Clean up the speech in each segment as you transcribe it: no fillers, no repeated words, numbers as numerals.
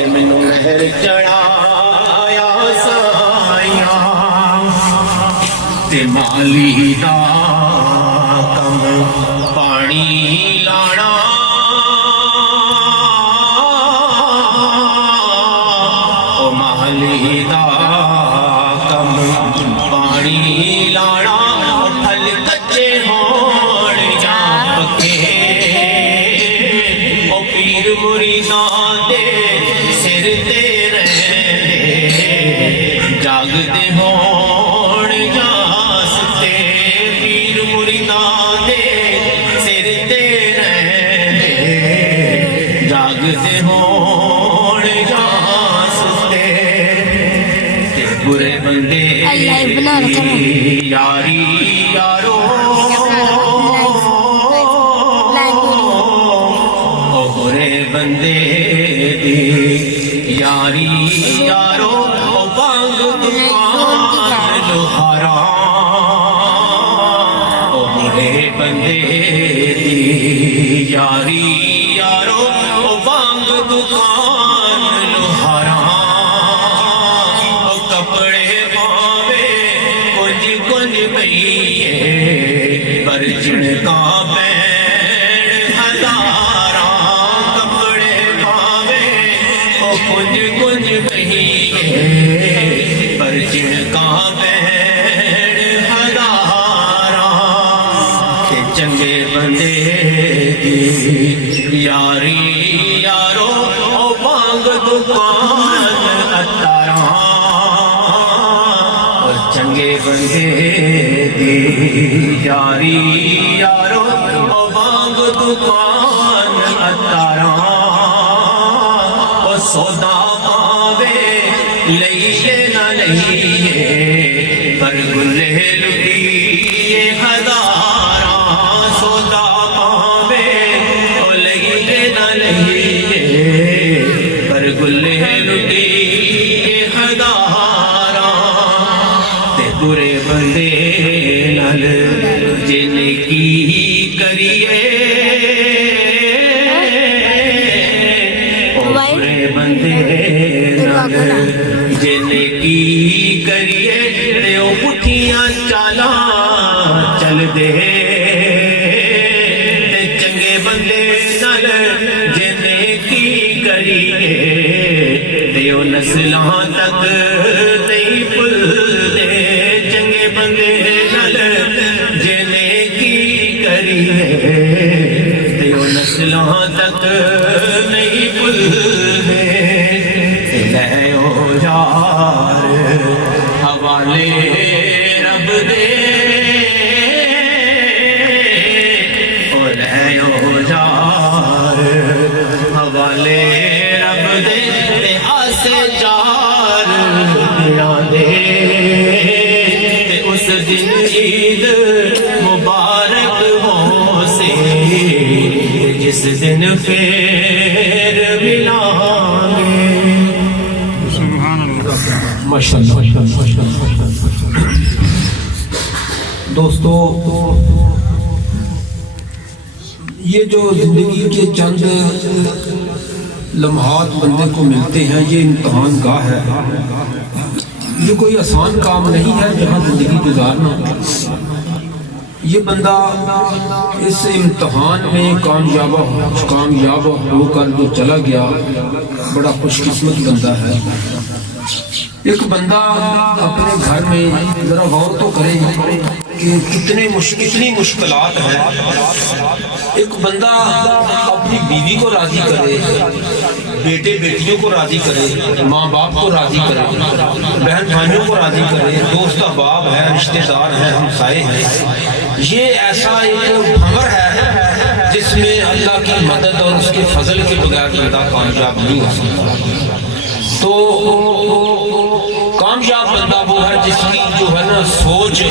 تے مینوں مہر چڑھایا سائیاں تے مالی دا کم پانی لانا او مالی دا کم پانی لانا پھل کچے ہون یا پکے او پیر مریداں دے سر تے رہندے جاگدے ہون یا ستے پیر مریداں دے سر تے رہندے جاگدے ہون یا ستے تے برے بندے یاری یارو او برے بندے دی یاری یارو او بانگ دکان لوہارا او برے بندے دی یاری یارو او بانگ دکان لوہارا او کپڑے پاوے کنج کنج بئیے پر جن کا بین ہزاراں کپڑے پاوے او کنج کنج بئیے پر جن کا بین ہزاراں کہ چنگے بندے دی یاری یارو او بانگ دکان اتاراں اور چنگے بندے دی یاری یارو او بانگ دکان اتاراں او سودا پاوے لئیے نہ لئیے پر گلے لٹیے ہزاراں سودا پاوے او لئیے نہ لئیے پر گلے لٹیے ہزاراں تے برے بندے نال جن کی کریے او برے بندے نال جن کی کریے تے او پٹھیاں چالاں چل دے تے چنگے بندے نال جن کی کریے تے او نسلاں تک نہیں بھلدے چنگے بندے نال جن کی کریے تے او نسلاں تک نہیں بھلدے لے او یار حوالے رب دے او لے او یار حوالے رب دے تے آسے جار دیا دے تے اس دن عید مبارک ہو سے جس دن پھر ملیں گے ماشاءاللہ دوستو یہ جو زندگی کے چند لمحات بندے کو ملتے ہیں یہ امتحان گاہ ہے یہ کوئی آسان کام نہیں ہے جہاں زندگی گزارنا یہ بندہ اس امتحان میں کامیاب ہو کر جو چلا گیا بڑا خوش قسمت بندہ ہے ایک بندہ اپنے گھر میں ذرا غور تو کرے کہ کتنی مشکلات ہیں ایک بندہ اپنی بیوی کو راضی کرے بیٹے بیٹیوں کو راضی کرے ماں باپ کو راضی کرے بہن بھائیوں کو راضی کرے دوست احباب ہیں رشتہ دار ہیں ہمسائے ہیں یہ ایسا ایک بھنور ہے جس میں اللہ کی مدد اور اس کے فضل کے بغیر بندہ کامیاب نہیں ہو سکتا تو کامیاب بندہ وہ ہے جس کی جو ہے نا سوچ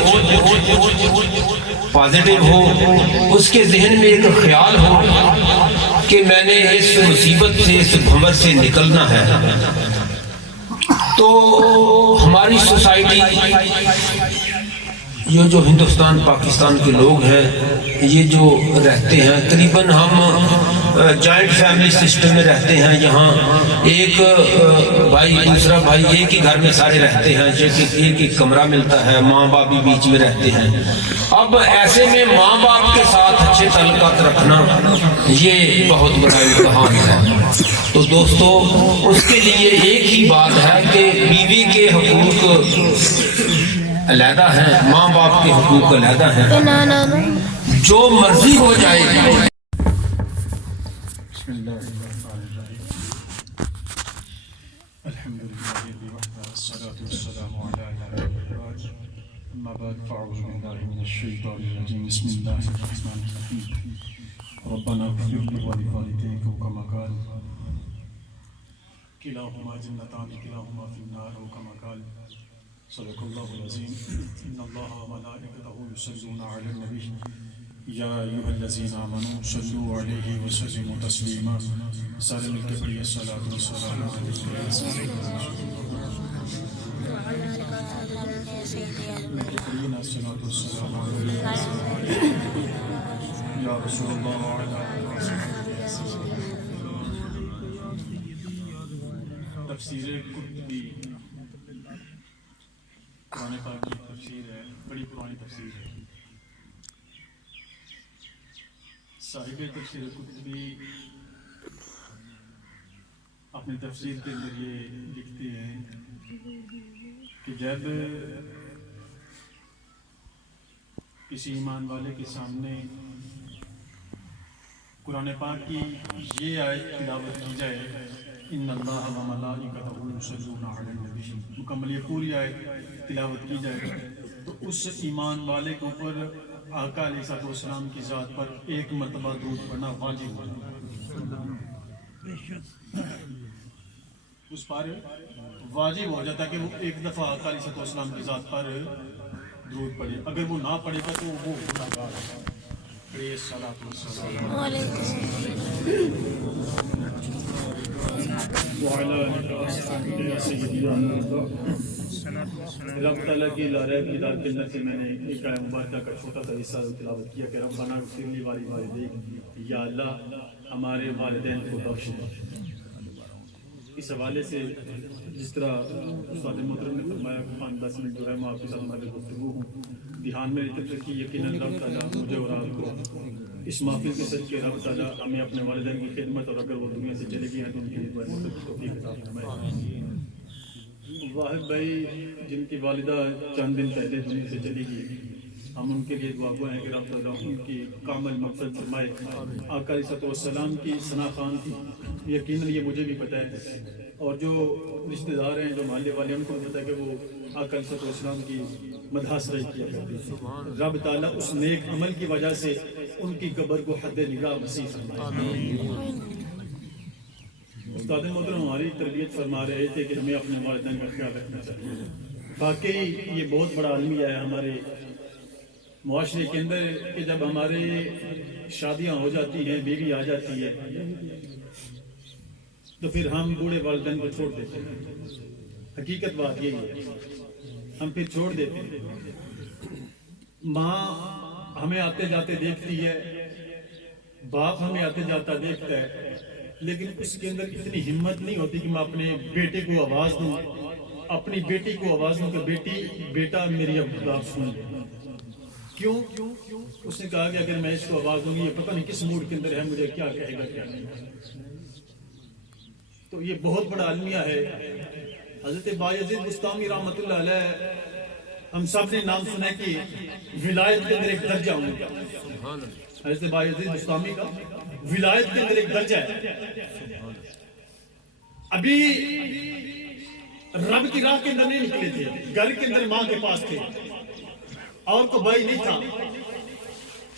پازیٹیو ہو اس کے ذہن میں ایک خیال ہو کہ میں نے اس مصیبت سے اس بھنور سے نکلنا ہے تو ہماری سوسائٹی یہ جو ہندوستان پاکستان کے لوگ ہیں یہ جو رہتے ہیں تقریباً ہم جوائنٹ فیملی سسٹم میں رہتے ہیں. یہاں ایک بھائی دوسرا بھائی ایک ہی گھر میں سارے رہتے ہیں, ایک ایک کمرہ ملتا ہے, ماں باپ بھی بیچ میں رہتے ہیں. اب ایسے میں ماں باپ کے ساتھ اچھے تعلقات رکھنا یہ بہت بڑا امتحان ہے. تو دوستو اس کے لیے ایک ہی بات ہے کہ بیوی کے حقوق علیحدہ ہیں, ماں باپ کے حقوق علیحدہ ہیں. جو مرضی ہو جائے. بسم اللہ الرحمن الرحیم الحمد للہ والصلاة والسلام علی محمد اما بعد فاعوذ باللہ من الشیطان الرجیم بسم اللہ الرحمن الرحیم ربنا اغفر لي ولوالديك كما قال كلاهما جنتان كلاهما في النار كما قال صدق الله العظيم ان الله وملائكته يصلون على النبي یا ایھا الذین آمنوا صلوا علیہ وسلموا تسلیما. سارے مل کے پڑھیے الصلاۃ والسلام یا رسول اللہ. تفسیر قرطبی قرآن پاک کی تفسیر ہے, بڑی پرانی تفسیر ہے. صاحب تفسیر قرطبی اپنی تفسیر کے ذریعے لکھتے ہیں کہ جب کسی ایمان والے کے سامنے قرآن پاک کی یہ آیت تلاوت کی جائے ان اللہ و ملائکتہ یصلون علی النبی, مکمل یہ پوری آیت تلاوت کی جائے تو اس ایمان والے کے اوپر آقا علیہ الصلوۃ والسلام کی ذات پر ایک مرتبہ درود پڑھنا واجب ہو جاتا, اس پر واجب ہو جاتا کہ وہ ایک دفعہ آقا علیہ الصلوۃ والسلام کی ذات پر درود پڑھے. اگر وہ نہ پڑھے گا تو وہ گناہگار ہے. الصلاۃ والسلام وعلی آلہ وصحبہ سیدنا محمد. رب تعالیٰ کی لارہ کی دار کے اندر سے میں نے ایک آیت مبارکہ کا چھوٹا سا حصہ تلاوت کیا کہ ربنا اغفر لی ولوالدیک, یا اللہ ہمارے والدین کو بخش دے. اس حوالے سے جس طرح استاد محترم نے فرمایا کہ 5-10 منٹ جو ہے میں آپ کے ساتھ ہماری گفتگو ہوں, دھیان میں رہتے تھے کہ یقیناً رب تعالیٰ مجھے اور آپ کو اس محفل کے صدقے رب تعالیٰ ہمیں اپنے والدین کی خدمت, اور اگر وہ دنیا سے چلے گئے ہیں تو ان کی توفیق عطا فرمائے. واحد بھائی جن کی والدہ چند دن پہلے دنیا سے چلی گئی, ہم ان کے لیے دعا گو ہیں کہ رب تعالیٰ ان کی کامل مقصد فرمائے. آقا علیہ الصلوۃ والسلام کی ثنا خان تھی, یقیناً یہ مجھے بھی پتہ ہے, اور جو رشتہ دار ہیں جو محلے والے ان کو بھی پتہ ہے کہ وہ آقا علیہ الصلوۃ والسلام کی مدح سرائی کیا کرتے تھے. رب تعالیٰ اس نیک عمل کی وجہ سے ان کی قبر کو حد نگاہ وسیع فرمائے. استاد محترم ہماری تربیت فرما رہے تھے کہ ہمیں اپنے والدین کا خیال رکھنا چاہیے. واقعی یہ بہت بڑا المیہ ہے ہمارے معاشرے کے اندر کہ جب ہمارے شادیاں ہو جاتی ہیں, بیوی آ جاتی ہے, تو پھر ہم بوڑھے والدین کو چھوڑ دیتے ہیں. حقیقت بات یہی ہے, ہم پھر چھوڑ دیتے ہیں. ماں ہمیں آتے جاتے دیکھتی ہے, باپ ہمیں آتے جاتا دیکھتا ہے, لیکن اس کے اندر اتنی ہمت نہیں ہوتی کہ میں اپنے بیٹے کو آواز دوں, اپنی بیٹی کو آواز دوں کہ بیٹی بیٹا میری اب بات سن. کیوں؟ اس نے کہا کہ اگر میں اس کو آواز دوں گی یہ پتہ نہیں کس موڈ کے اندر ہے, مجھے کیا کہے گا کیا نہیں. تو یہ بہت بڑا المیہ ہے. حضرت بایزید بستامی رحمۃ اللہ علیہ, ہم سب نے نام سنا کہ ولایت کے اندر ایک درجہ ہوگا. حضرت بایزید بستامی کا ولایت کے اندر ایک درجہ ہے. ابھی رب کی راہ کے اندر نہیں نکلے تھے, گھر کے اندر ماں کے پاس تھے, اور کو بھائی نہیں تھا,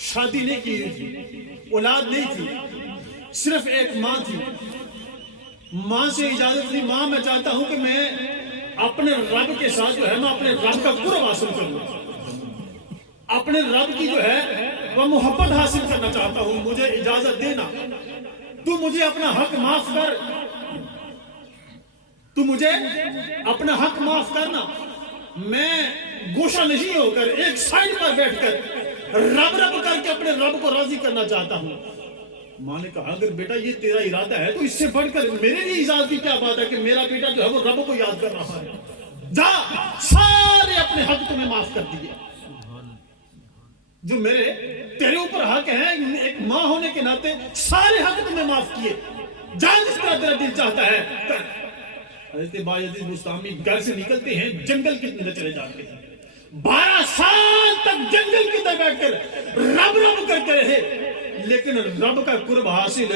شادی نہیں کی تھی, اولاد نہیں تھی, صرف ایک ماں تھی. ماں سے اجازت لی, ماں میں چاہتا ہوں کہ میں اپنے رب کے ساتھ جو ہے میں اپنے رب کا قرب حاصل کروں, اپنے رب کی جو ہے وہ محبت حاصل کرنا چاہتا ہوں, مجھے اجازت دینا, تو مجھے اپنا حق معاف کر, تو مجھے اپنا حق معاف کرنا. میں گوشہ نشین ہو کر ایک سائڈ پر بیٹھ کر رب رب کر کے اپنے رب کو راضی کرنا چاہتا ہوں. ماں نے کہا اگر بیٹا یہ تیرا ارادہ ہے تو اس سے بڑھ کر میرے لیے ایجاد کی کیا بات ہے کہ میرا بیٹا جو ہے وہ رب کو یاد کر رہا ہے. جا سارے اپنے حق تمہیں معاف کر دیے جو میرے تیرے اوپر حق ہیں. ایک ماں ہونے کے ناطے سارے حق تمہیں معاف کیے. جا جس طرح تیرا دل چاہتا ہے کر. حضرت بایزید بستامی گھر سے نکلتے ہیں, جنگل کے اندر چلے جاتے ہیں. 12 سال تک جنگل کے اندر بیٹھ کر رب رب کرتے رہے, لیکن رب کا قرب حاصل,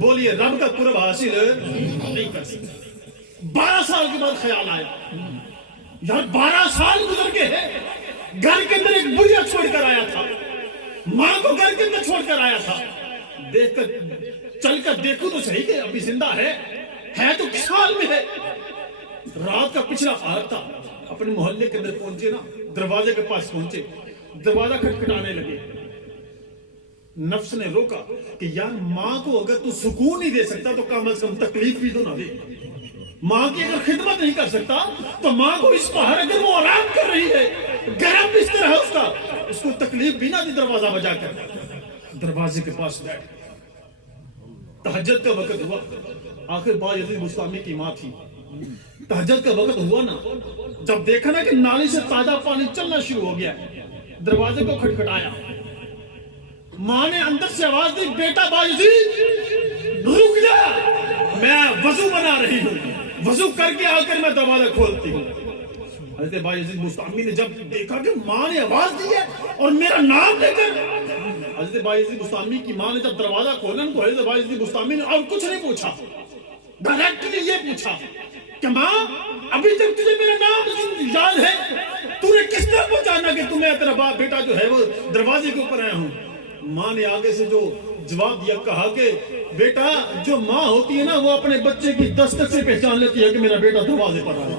بولیے رب کا قرب حاصل نہیں کر سکتے. 12 سال کے بعد خیال آیا یار 12 سال گزر گئے ہیں, گھر کے اندر ایک بڑھیا چھوڑ کر آیا تھا, ماں کو گھر کے اندر چھوڑ کر آیا تھا. دیکھ کر چل کر دیکھو تو صحیح کہ ابھی زندہ ہے تو کس حال میں ہے. رات کا پچھلا پہر تھا. اپنے محلے کے اندر پہنچے نا, دروازے کے پاس پہنچے, دروازہ کھٹکھٹانے لگے. نفس نے روکا کہ یار ماں کو اگر تو سکون نہیں دے سکتا تو کم از کم تکلیف بھی تو نہ دے. ماں کی اگر خدمت نہیں کر سکتا تو ماں کو اس پہر اگر وہ آرام کر رہی ہے, گرم بستر ہے اس کو تکلیف بھی نہ دے. دروازہ بجا کر دروازے کے پاس بیٹھ. تہجد کا وقت ہوا. آخر بایزید بستامی کی ماں تھی. تہجد کا وقت ہوا نا, جب دیکھا نا کہ نالی سے تازہ پانی چلنا شروع ہو گیا, دروازے کو کھٹکھٹایا. ماں نے اندر سے آواز دی, بیٹا بایزید رک جا, میں وضو بنا رہی ہوں, وضو کر کے آ کر میں دروازہ کھولتی ہوں. حضرت بایزید بستامی نے جب دیکھا کہ ماں نے آواز دی ہے اور میرا نام لے کر, حضرت بایزید بستامی کی ماں نے جب دروازہ کھولا تو حضرت بایزید بستامی نے اور کچھ نہیں پوچھا, ڈائریکٹلی یہ پوچھا کہ ماں ابھی تک تجھے میرا نام یاد ہے, تو نے کس طرح پہچانا کہ تمہیں تیرا باپ بیٹا جو ہے وہ دروازے کے اوپر آیا ہوں. ماں نے آگے سے جو جواب دیا, کہا کہ بیٹا جو ماں ہوتی ہے نا وہ اپنے بچے کی دستک سے پہچان لیتی ہے کہ میرا بیٹا دروازے پر آیا.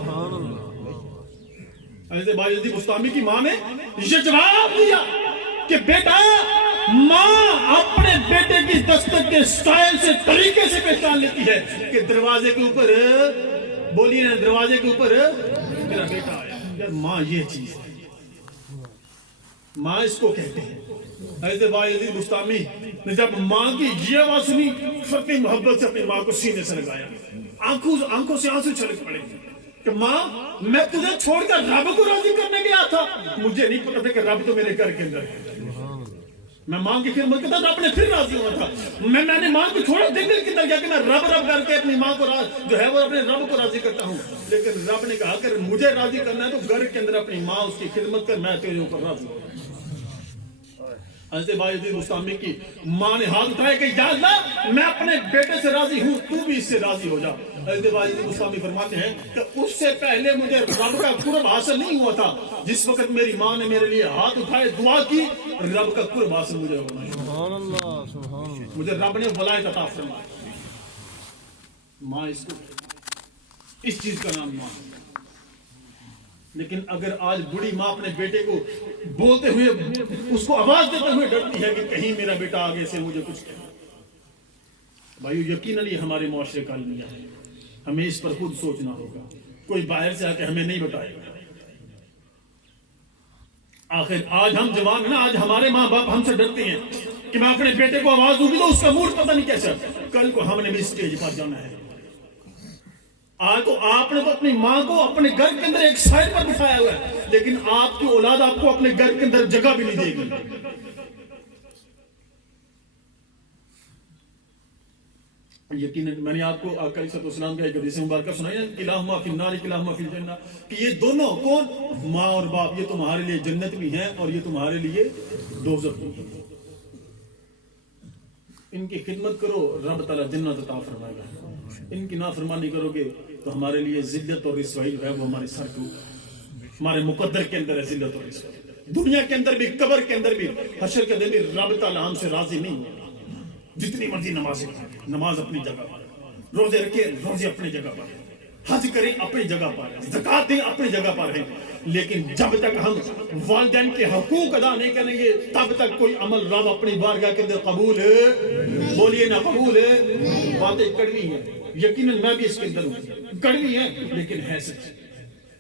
حضرت بایزید بستامی کی ماں نے یہ جواب دیا کہ بیٹا ماں اپنے بیٹے کی دستک کے سٹائل سے, طریقے سے پہچان لیتی ہے کہ دروازے کے اوپر, بولیے نا, دروازے کے اوپر میرا بیٹا آیا. یار ماں یہ چیز ہے, ماں اس کو کہتے ہیں. حضرت بایزید بستامی نے جب ماں کی یہ آواز سنی, اپنی محبت سے اپنی ماں کو سینے سے لگایا, آنکھوں سے آنسو چھلک پڑے کہ ماں میں تجھے چھوڑ کر رب کو راضی کرنے گیا تھا, مجھے نہیں پتا تھا کہ رب تو میرے گھر کے اندر ہے. میں ماں کی خدمت کرتا رب نے پھر راضی ہوا تھا. میں نے ماں کو چھوڑا جنگل کے اندر گیا کہ میں رب رب کر کے اپنی ماں کو جو ہے وہ اپنے رب کو راضی کرتا ہوں. لیکن رب نے کہا کہ مجھے راضی کرنا ہے تو گھر کے اندر اپنی ماں, اس کی خدمت کر, میں تیرے اوپر راضی ہوں. حضرت بایزید بستامی کی ماں نے ہاتھ اٹھائے کہ یا اللہ میں اپنے بیٹے سے راضی ہوں, تو بھی اس سے راضی ہو جا. حضرت بایزید بستامی فرماتے ہیں کہ اس سے پہلے مجھے رب کا قرب حاصل نہیں ہوا تھا. جس وقت میری ماں نے میرے لیے ہاتھ اٹھائے, دعا کی, رب کا قرب حاصل مجھے ہونا. سبحان اللہ, سبحان اللہ. مجھے رب نے ولایت عطا فرمائی. ماں اس کو, اس چیز کا نام ماں. لیکن اگر آج بڑی ماں اپنے بیٹے کو بولتے ہوئے, اس کو آواز دیتے ہوئے ڈرتی ہے کہ کہیں میرا بیٹا آگے سے مجھے کچھ کہے. بھائیو یقیناً یہ ہمارے معاشرے کا المیہ ہے, ہمیں اس پر خود سوچنا ہوگا. کوئی باہر سے آ کے ہمیں نہیں بتائے گا. آخر آج ہم جوان ہیں نا, آج ہمارے ماں باپ ہم سے ڈرتے ہیں کہ میں اپنے بیٹے کو آواز دوں گی تو اس کا موڈ پتہ نہیں کیسا, کل کو ہم نے بھی اسٹیج پر جانا ہے. آج تو آپ نے تو اپنی ماں کو اپنے گھر کے اندر ایک سائڈ پر بٹھایا ہوا ہے, لیکن آپ کی اولاد آپ کو اپنے گھر کے اندر جگہ بھی نہیں دے گی. یقیناً میں نے آپ کو آقا علیہ السلام کا ایک حدیث مبارکہ سنائی ہے, کلاہما فی النار کلاہما فی الجنہ, کہ یہ دونوں کون, ماں اور باپ, یہ تمہارے لیے جنت بھی ہیں اور یہ تمہارے لیے دوزخ بھی ہیں. ان کی خدمت کرو, رب تعالیٰ جنت عطا فرمائے گا. ان کی نافرمانی کرو گے تو ہمارے لیے ذلت اور رسوائی ہے وہ ہمارے سر کو, ہمارے مقدر کے اندر ہے ذلت اور رسوائی. دنیا کے اندر بھی, قبر کے اندر بھی, حشر کے اندر بھی رب تعالیٰ ہم سے راضی نہیں ہوگا. جتنی مرضی نمازیں پڑھیں, نماز اپنی جگہ پر, روزے رکھیں, روزے اپنی جگہ پر, حج کریں اپنی جگہ پر, زکات دیں اپنی جگہ پر ہے. لیکن جب تک ہم والدین کے حقوق ادا نہیں کریں گے تب تک کوئی عمل رب اپنی بارگاہ کے اندر قبول ہے, بولیے نا قبول ہے. باتیں کڑوی ہیں, یقیناً میں بھی اس کے اندر ہوں, کڑوی ہے لیکن ہے سچ.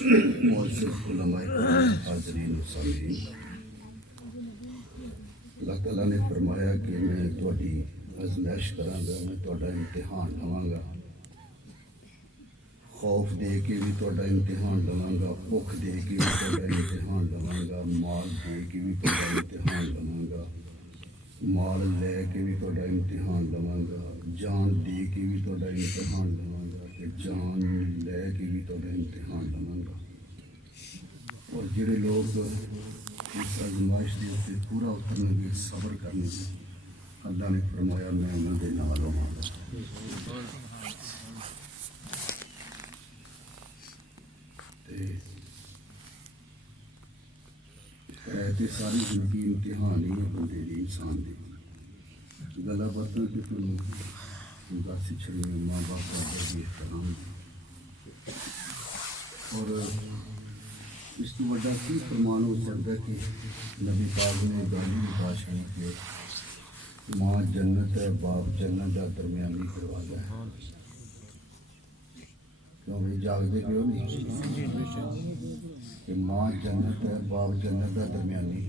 معزز علماء حاضرین و سامعین، اللہ تعالیٰ نے فرمایا کہ میں تہاڈی آزمائش کراں گا، میں تہاڈا امتحان لواں گا، خوف دے کے بھی تہاڈا امتحان لواں گا، بھوک دے کے بھی تہاڈا امتحان لواں گا، مال دے کے بھی تہاڈا امتحان لواں گا، مال لے کے بھی تہاڈا امتحان لواں گا، جان دے کے بھی تہاڈا امتحان لواں گا، کہ جان لے کے بھی تہاڈا امتحان لواں گا۔ اور جڑے لوگ اس آزمائش کے اوپر پورا اترنے گے، صبر کرنے گے، اللہ نے فرمایا میں انہوں دے نال ہوں گا۔ تے ساری زندگی امتحان ہی ہے بندے دی، انسان دی۔ گلا باتاں کہ تم دس چھڑی ماں باپ کا بھی احترام، اور اس کو بڑا کی فرمان ہو سکتا ہے کہ نبی پاک نے گالی بتاش کی کہ ماں جنت ہے، باپ جنت کا درمیانی دروازہ ہے۔ کیوں بھائی جاگتے پہ ہو نہیں کہ ماں جنت ہے، باپ جنت کا درمیانی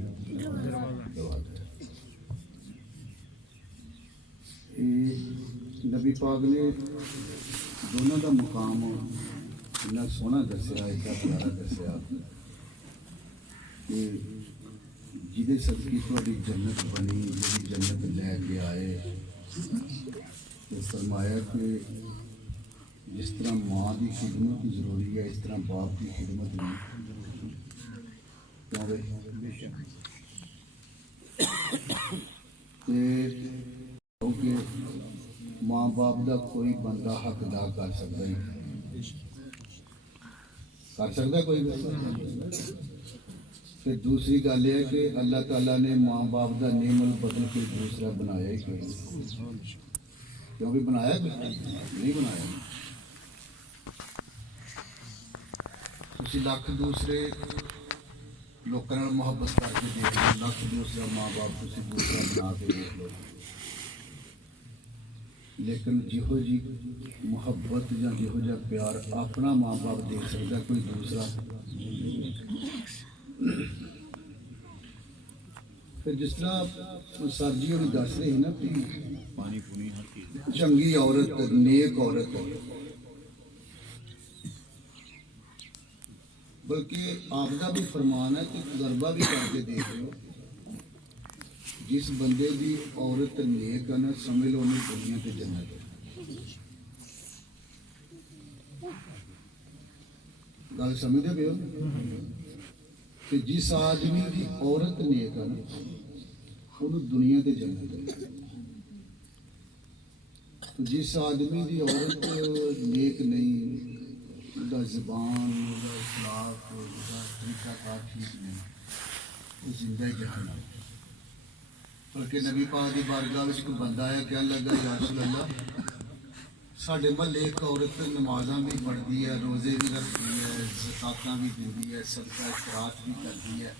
دروازہ ہے۔ یہ نبی پاک نے دونوں کا مقام اتنا سونا دسیا، اتنا پیارا دسیا کہ جہدے صدقے تہاڈی جنت بنی، جہی جنت لے کے آئے، تو فرمایا کہ جس طرح ماں کی خدمت ضروری ہے، اس طرح باپ کی خدمت بھی۔ کیوں بھائی؟ کیونکہ ماں باپ کا کوئی بندہ حق ادا کر سکتا ہی کر سکتا کوئی بندہ۔ پھر دوسری گل یہ ہے کہ اللہ تعالیٰ نے ماں باپ کا نعم البدل کے دوسرا بنایا ہی کوئی نہیں۔ کیونکہ بنایا نہیں بنایا۔ تسی لاکھ دوسرے لوگوں نال محبت کر کے دیکھ لو، لاکھ دوسرا ماں باپ تسی دوسرا بنا کے دیکھ لو، لیکن جہو جی محبت یا جہو جا پیار اپنا ماں باپ دے سکتا کوئی دوسرا۔ پھر جس طرح سر جی ہوئی دس رہے نا کہ چنگی عورت، نیک عورت، بلکہ آپ کا بھی فرمان ہے کہ تجربہ بھی کر کے دیکھ لو، جس بندے کی عورت نیک ہے نا، سمجھ لو انہیں دنیا تے جنت ہے۔ گل سمجھتے پے ہو کہ جس آدمی کی عورت نیک ہے نا، انہوں دنیا تے جنت ہے۔ جس آدمی کی عورت نیک نہیں، دا زبان، دا اخلاق، دا طریقہ کار ٹھیک نہیں، وہ زندہ جہنم۔ بلکہ نبی پاک کی بارگاہ میں کوئی بندہ آیا، کہنے لگا یا رسول اللہ، ساڈے محلے ایک عورت نمازاں بھی پڑھتی ہے، روزے بھی رکھتی ہے، زکاتاں بھی دیندی ہے، صدقہ خیرات بھی کرتی ہے،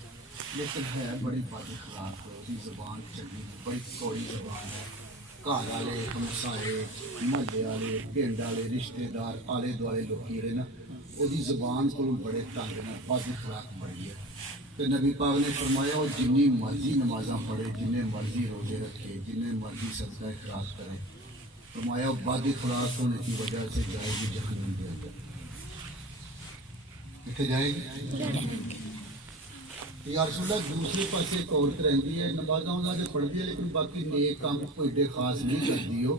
لیکن ہے بڑی بد اخلاق، اس کی زبان چنگی نہیں، بڑی کوڑی زبان ہے۔ گھر والے، ہمسائے، محلے والے، پنڈ والے، رشتے دار، آلے دوالے لوگ جڑے نا، وہ زبان کو بڑے تنگ نے، بد اخلاق بڑی ہے۔ تو نبی پاک نے فرمایا وہ جنی مرضی نمازاں پڑھے، جن مرضی روزے رکھے، جن مرضی صدقہ خیرات کرے، فرمایا بد اخلاق ہونے کی وجہ سے جائے گی جہنم کے اندر۔ کتنے جائے گی؟ یا رسول اللہ دوسرے پاسے ایک عورت رہتی ہے، نمازاں انہوں نے پڑھتی ہے، لیکن باقی نیک کام کوئی ایڈے خاص نہیں کرتی ہو،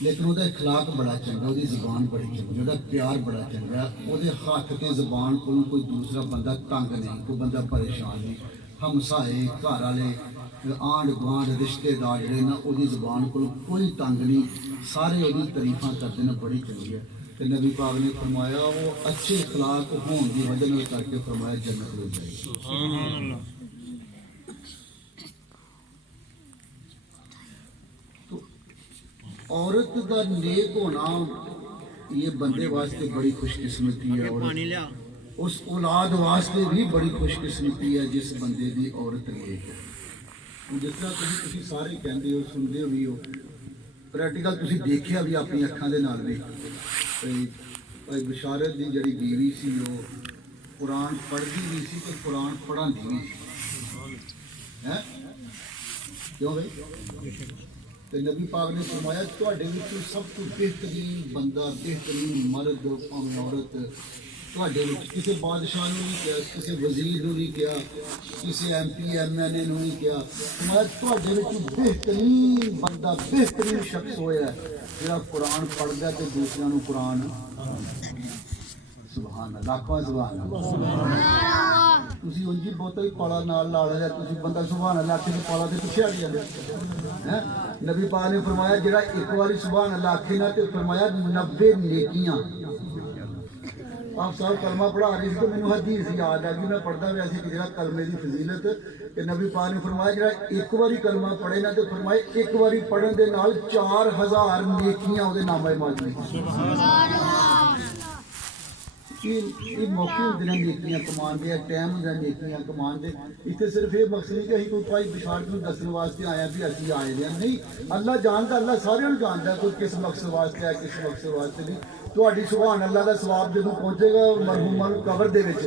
لیکن وہ اخلاق بڑا چنگا، وہ زبان بڑی چنگی، وہ پیار بڑا چنگا، وہ ہاتھ کے زبان کو کوئی دوسرا بندہ تنگ نہیں، کوئی بندہ پریشان نہیں، ہمسائے، گھر والے، آنڈ گوانڈ، رشتے دار جڑے نا، وہ زبان کو کوئی تنگ نہیں، سارے وہ تعریفاں کرتے ہیں، بڑی چنگی ہے۔ کہ نبی پاک نے فرمایا وہ اچھے اخلاق ہون کی وجہ میں کر کے فرمایا جنت میں جائے گی۔ تو عورت کا نیک ہونا یہ بندے واسطے بڑی خوش قسمتی ہے، اور اس اولاد واسطے بھی بڑی خوش قسمتی ہے جس بندے کی عورت نیک ہے۔ جس طرح تھی سارے کہتے ہو، سنتے بھی ہو، پریکٹیکل تھی دیکھا بھی اپنی اکھاں دے نال بھی۔ بشارت کی جڑی بیوی سی وہ ਕੁਰਾਨ ਪੜ੍ਹਦੀ ਵੀ ਸੀ ਤੇ ਕੁਰਾਨ ਪੜ੍ਹਾਉਂਦੀ ਵੀ ਸੀ ਹੈ ਕਿਉਂ ਬਈ ਤੇ ਨਬੀ ਪਾਕ ਨੇ ਫਰਮਾਇਆ ਤੁਹਾਡੇ ਵਿੱਚੋਂ ਸਭ ਤੋਂ ਬਿਹਤਰੀਨ ਬੰਦਾ ਬਿਹਤਰੀਨ ਮਰਦ ਭਾਵੇਂ ਔਰਤ ਤੁਹਾਡੇ ਵਿੱਚ ਕਿਸੇ ਬਾਦਸ਼ਾਹ ਨੂੰ ਨਹੀਂ ਕਿਹਾ ਕਿਸੇ ਵਜ਼ੀਰ ਨੂੰ ਨਹੀਂ ਕਿਹਾ ਕਿਸੇ MP MNA ਨੂੰ ਨਹੀਂ ਕਿਹਾ ਫਰਮਾਇਆ ਤੁਹਾਡੇ ਵਿੱਚ ਬਿਹਤਰੀਨ ਬੰਦਾ ਬਿਹਤਰੀਨ ਸ਼ਖਸ ਹੋਇਆ ਜਿਹੜਾ ਕੁਰਾਨ ਪੜ੍ਹਦਾ ਤੇ ਦੂਸਰਿਆਂ ਨੂੰ ਕੁਰਾਨ ਸੁਭਾਨ ਅੱਲਾਹ ਆਖੋ ਸੁਭਾਨ ਅੱਲਾਹ ਤੁਸੀਂ ਉਂਝ ਹੀ ਬਹੁਤਾ ਹੀ ਪਾਲਾ ਨਾਲ ਲਾ ਲਿਆ ਤੁਸੀਂ ਬੰਦਾ ਸੁਭਾਨ ਅੱਲਾਹ ਆਖੇ ਤੇ ਪਾਲਾ ਦੇ ਪਿੱਛੇ ਹਟ ਜਾਂਦੇ ਹੈ ਨਬੀ ਪਾਕ ਨੇ ਫਰਮਾਇਆ ਜਿਹੜਾ ਇੱਕ ਵਾਰੀ ਸੁਭਾਨ ਅੱਲਾਹ ਆਖੇ ਨਾ ਤੇ ਫਰਮਾਇਆ 90 ਨੇਕੀਆਂ آپ صاحب کلمہ پڑھا رہی تھی تو مینوں حدیث یاد آ گئی میں پڑھتا ہوا سی کہ جڑا کلمے دی فضیلت کہ نبی پاک نے فرمایا جڑا ایک باری کلمہ پڑھے نا تے فرمایا ایک باری پڑھن دے نال 4000 نیکیاں اودے نامے ماجی سبحان اللہ یہ موقع ہوندے نے نیکیاں کمان دے ٹائم ہوندا نیکیاں کمان دے ایتھے صرف یہ مقصد نہیں کہ اسی کوئی پائی بشارت نوں دسن واسطے آیا بھی اسی آئے ہیں نہیں اللہ جاندا اللہ سارے نوں جاندا کوئی کس مقصد واسطے آیا کس مقصد واسطے نہیں تہاڈی سبحان اللہ دا ثواب جدوں پہنچے گا مرحوماں نوں قبر دے وچ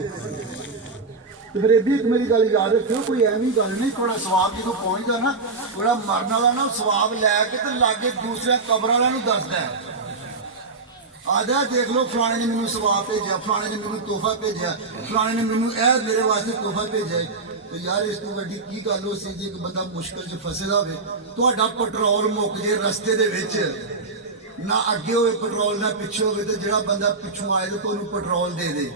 تو پھر یہ بھی ایک میری گل یاد رکھو کوئی ایویں گل نہیں تھوڑا ثواب جدوں پہنچ گا نا تھوڑا مرن والا نا ثواب لے کے تے لاگے دوسرے قبر والوں نوں دسدا ہے آدھا دیکھ لو فلانے نے مینوں ثواب بھیجا فلانے نے مینوں تحفہ بھیجا فلانے نے مینوں اے میرے واسطے تحفہ بھیجا تو یار اس تو وڈی کی گل ہو سی کہ بندہ مشکل چ پھسے دا ہوے تہاڈا پٹرول مک جے رستے دے وچ نہ اگے ہوئے پٹرول نہ پیچھے ہوئے تو جڑا بندہ پچھوں آئے تو انہوں پٹرول دے دے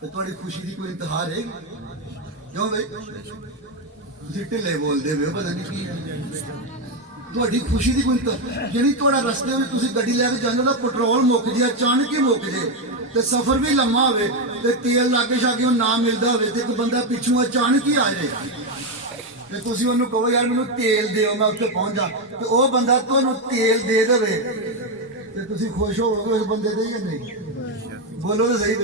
تو تھوڑی خوشی دی کوئی انتہا رہے گی کیوں بھائی تسی ٹھلے بول دے ہو پتہ نہیں کی تھوڑی خوشی دی کوئی انتہا جڑی تھوڑا رستے میں تسی گڈی لے کے جاندے تو پٹرول مک جے اچانک ہی مک جے تے سفر بھی لمبا ہوئے تے تیل لاگے شاگے نہ ملدا ہوئے تے ایک بندہ پچھوں اچانک ہی آ جائے تے تسی اونوں کہو یار مینوں تیل دیو میں اوتھے پہنچ جا تے او بندہ تانوں تیل دے دے تے تسی خوش ہو اس بندے تے یا نہیں بولو تے صحیح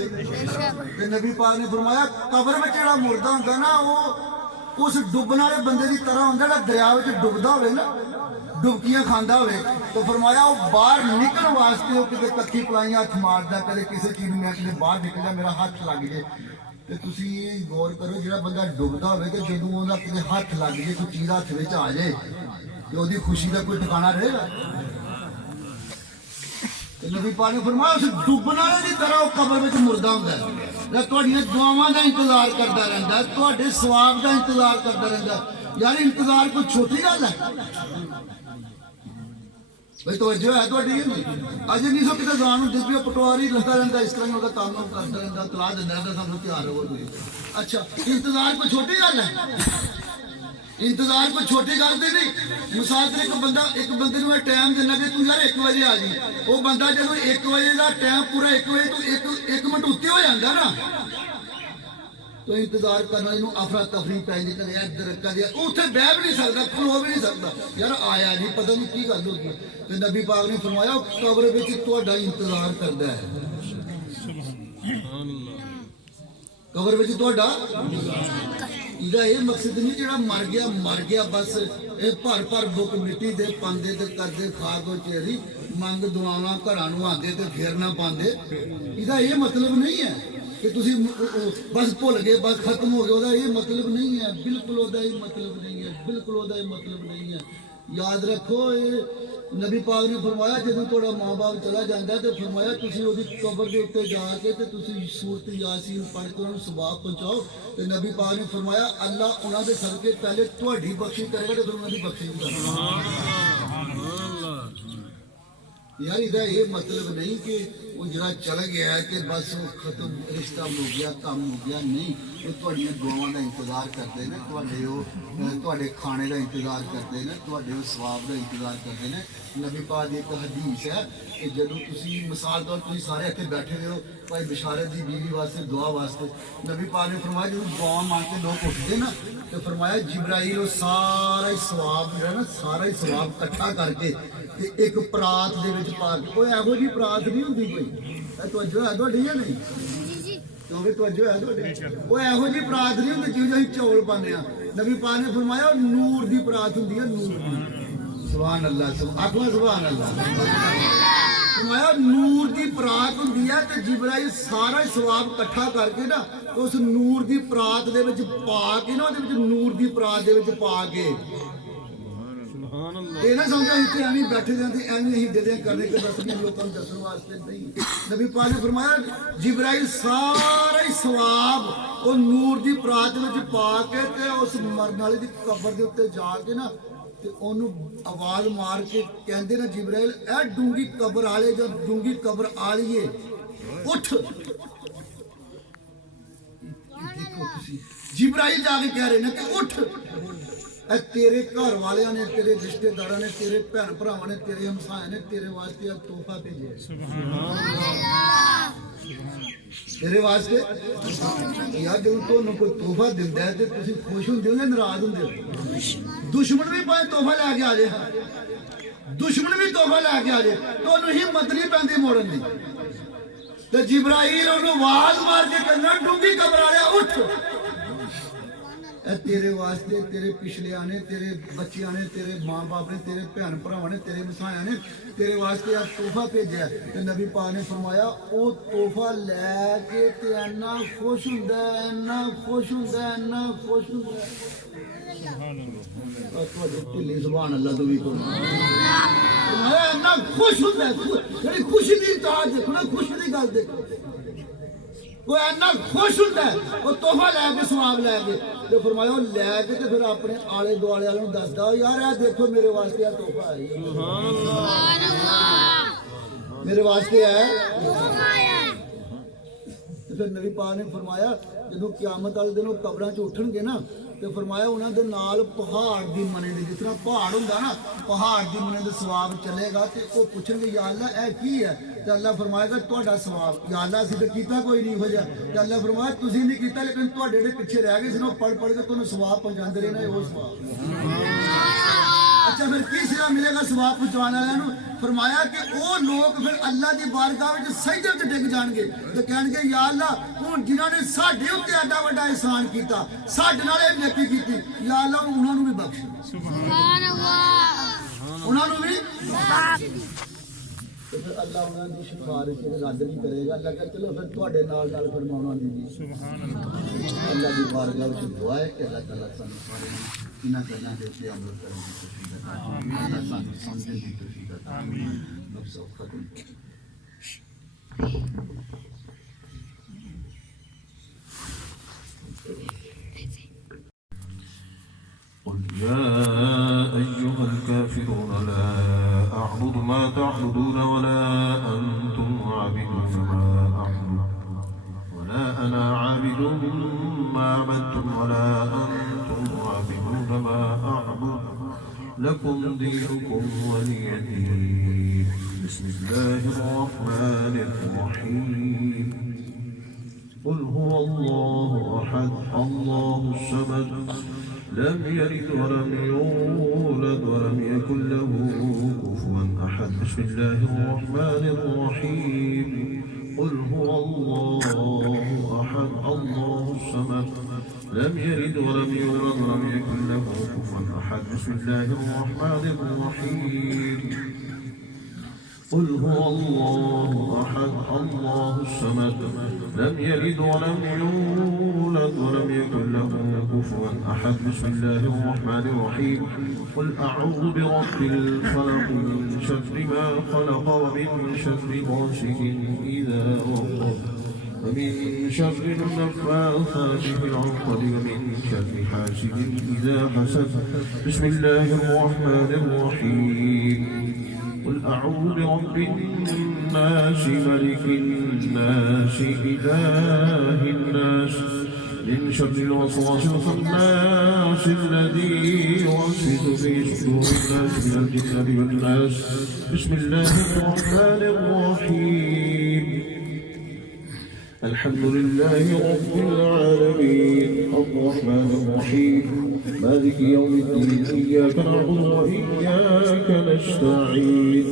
تے نبی پاک نے فرمایا قبر وچ جڑا مردہ ہوندا نا او اس ڈبن والے بندے دی طرح ہوندا جڑا دریا وچ ڈبدا ہوئے نا ڈبکیاں کھاندا ہوئے تو فرمایا وہ باہر نکلن واسطے وہ کتے کتھی پلائیاں ہاتھ ماردا کدے کسی چیز میں کدے باہر نکل جا میرا ہاتھ لگ جائے تے تسی غور کرو جڑا بندہ ڈبدا ہوئے تے جدوں اوندا کدے ہاتھ لگ جائے کوئی چیز ہاتھ وچ آ جائے تے اودی خوشی دا کوئی ٹھکانہ رہے گا تے نبی پاک نے فرمایا اس ڈبن والے دی طرح وہ قبر وچ مردہ ہوندا ہے تے تہاڈیاں دعاواں دا انتظار کردا رہندا ہے تہاڈے ثواب دا انتظار کردا رہندا ہے یار انتظار کوئی چھوٹی گل ہے بھائی توجہ ہے تھوڑی اج نہیں سو کسی زبان جس بھی پٹواری رہتا رہتا اس طرح کا کام کرتا رہتا تلا دینا رہتا سب تیار ہو اچھا انتظار کوئی چھوٹی گل ہے انتظار کوئی چھوٹی گل تو نہیں مثال سے ایک بندے میں ٹائم دینا کہ تو یار 1 بجے آ جی وہ بندہ جب 1 بجے کا ٹائم پورا 1 بجے تو 1 منٹ اتنے ہو جاتا نا تو انتظار کرنا افراتفری پی جی کدے ادھر کدے اتنے بہ بھی نہیں سکتا کھلو بھی نہیں سکتا یار آیا نہیں پتہ نہیں کی گل ہوگی تو نبی پاک نے فرمایا قبر وچ تہاڈا انتظار کردا ہے قبر وچ تہاڈا یہ مقصد نہیں جڑا مر گیا بس یہ بھر بک مٹی دے پاندے تے کردے کھا کو چیری منگ دعاواں گھراں نوں آندے تے پھر نہ پاندے یہ مطلب نہیں ہے کہ تسی بس بھول گئے بس ختم ہو گیا یہ مطلب نہیں ہے بالکل یہ مطلب نہیں ہے بالکل یہ مطلب نہیں ہے یاد رکھو نبی پاک نے فرمایا جدوں تہاڈا ماں باپ چلا جاندا ہے تے فرمایا تسی اودی قبر دے اوتے جا کے تے تسی سورۃ یاسین پڑھ کے انہاں نوں ثواب پہنچاؤ تے نبی پاک نے فرمایا اللہ انہاں دے صدقے پہلے تہاڈی بخشش کرے گا تے پھر انہاں دی بخشش کرے گا یار یہ مطلب نہیں کہ وہ جڑا چل گیا ہے کہ بس وہ ختم رشتہ ہو گیا کام ہو گیا نہیں وہ تہاڈیاں دعاواں دا انتظار کرتے ہیں تہاڈے کھانے دا انتظار کرتے ہیں تہاڈے ثواب دا انتظار کرتے ہیں نبی پاک دی ایک حدیث ہے کہ جدوں تسی مثال طور تسی سارے اتنے بیٹھے ہوئے ہو بھائی بشارت دی بیوی واسطے دعا واسطے نبی پاک نے فرمایا جدوں دعا مانگ کے لوگ اٹھتے نا تو فرمایا جبرائیل وہ سارا ہی ثواب جو ہے نا سارا ہی ثواب کٹھا کر کے ایک پرات دے وچ پا کے کوئی ایہو جی پرات نہیں ہوندی کوئی توجہ ہے تہاڈی یا نہیں کیونکہ توجہ ہے تہاڈی کوئی ایہو جی پرات نہیں ہوندی جیوں اسی چول پانے ہاں نبی پاک نے فرمایا نور دی پرات ہوندی ہے نور دی سبحان اللہ آکھو سبحان اللہ فرمایا نور دی پرات ہوندی ہے تے جبرائیل سارا ہی ثواب اکٹھا کر کے نا اس نور دی پرات دے وچ پا کے نا دے وچ نور دی پرات دے وچ پا کے یہ نہ سمجھا اتنے ایویں بیٹھے جاتے ایویں ہی دلیں کرنے کے دس لوگوں کو دسن واسطے نہیں. نبی پاک نے فرمایا جبرائیل سارا ہی ثواب وہ نور دی پرات وچ پا کے تے اس مرن والے دی قبر دے اوتے جا کے نا تے اونوں آواز مار کے کہندے نا جبرائیل اے ڈونگی قبر والے جو ڈونگی قبر والیے اٹھ. جبرائیل جا کے کہہ رہے ہیں کہ اٹھ اے تیرے گھر والے نے تیرے رشتے دار نے تیرے بہن بھراواں نے تیرے ہمسائے نے تیرے واسطے تحفہ بھیجا تیرے واسطے. یار جب تمہیں کوئی تحفہ دیندا ہے تے تسی خوش ہوندے ہو یا ناراض ہوندے ہو؟ دشمن بھی پائے تحفہ لے کے آ جائے دشمن بھی تحفہ لے کے آ جائے تو انہوں ہمت نہیں پیندی موڑن دی. تے جبرائیل انہوں آواز مار کے کہنا ڈونگی قبر والے اٹھ اے تیرے واسطے تیرے پچھلے آنے تیرے بچیاں نے تیرے ماں باپ نے تیرے بہن بھراواں نے تیرے مسائیاں نے تیرے واسطے تحفہ بھیجا ہے. تے نبی پاک نے فرمایا او تحفہ لے کے تے اینا خوش ہوندا ہے اینا خوش ہوندا ہے اینا خوش ہوندا ہے. سبحان اللہ سبحان اللہ تو بھی اینا خوش ہوندا ہے. جڑی خوشی دی تاج دیکھو نا خوشی دی گل دیکھو وہ اینا خوش ہوتا ہے وہ تحفہ لے کے ثواب لے کے تو فرمایا وہ لے کے تے پھر اپنے آلے دوالے والوں دسدا یار اے دیکھو میرے واسطے تحفہ ہے سبحان اللہ میرے واسطے ہے تے پھر نبی پاک نے فرمایا جدوں قیامت والے دن وہ قبراں چ اٹھن گے نا تے فرمایا انہاں دے نال پہاڑ دی منے دے جس طرح پہاڑ ہوندا نا پہاڑ دی منے دے ثواب چلے گا تے او پوچھن گے یا اللہ اے کی ہے تے اللہ فرمائے گا تہاڈا ثواب یا اللہ اسی تے کیتا کوئی نہیں ہو جا تے اللہ فرمایا تسی نہیں کیتا لیکن تہاڈے جڑے پیچھے رہ گئے سن پڑھ پڑھ کے تانوں ثواب پہنچاندے رہنا او ثواب. اچھا پھر تیسرا ملے گا ثواب پہنچانے والوں فرمایا کہ وہ لوگ پھر اللہ دی بارگاہ وچ سجدے تے ڈگ جان گے تے کہن گے یا اللہ ہن جنہاں نے ساڈے اوتے ایڈا بڑا احسان کیتا ساڈے نال اے نیکی کیتی یا اللہ انہاں نوں بھی بخش سبحان اللہ انہاں نوں بھی بخش. پھر اللہ انہاں دی سفارش رد نہیں کرے گا. اللہ کہ چلو پھر تواڈے نال نال فرماؤنا دی سبحان اللہ. اللہ دی بارگاہ وچ دعا ہے کہ اللہ تعالی سانوں سارے انہاں گلاں دے تے عمل کرن دی توفیق عطا فرمائے. اللہ سانوں سمجھن دی توفیق عطا فرمائے. نفس ختم قل يا أيها الكافرون لا أعبد ما تعبدون ولا أنتم عابدون ما أعبد ولا أنا عابد ما عبدتم ولا أنتم عابدون ما أعبد لكم دينكم ولي دين. بسم الله الرحمن الرحيم. قل هو الله أحد الله الصمد لم يلد ولم يولد ولم يكن له كفوا أحد. بسم الله الرحمن الرحيم. قل هو الله أحد الله الصمد لم يلد ولم يولد ولم يكن له كفوا أحد. بسم الله الرحمن الرحيم. قل هو الله أحد الله الصمد لم يلد ولم يولد ولم يكن له كفوا أحد. بسم الله الرحمن الرحيم. قل أعوذ برب الفلق من شر ما خلق ومن شر غاسق إذا وقب ومن شر النفاثات في العقد ومن شر حاسد إذا حسد. بسم الله الرحمن الرحيم. قل أعوذ برب الناس ملك الناس إله الناس من شر الوسواس الخناس الذي يوسوس في صدور الناس من الجنة والناس. بسم الله الرحمن الرحيم. الحمد لله رب العالمين الرحمن الرحيم مالك يوم الدين إياك نعبد وإياك نستعين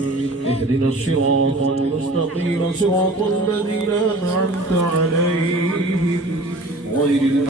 اهدنا الصراط المستقيم صراط الذين أنعمت عليهم غير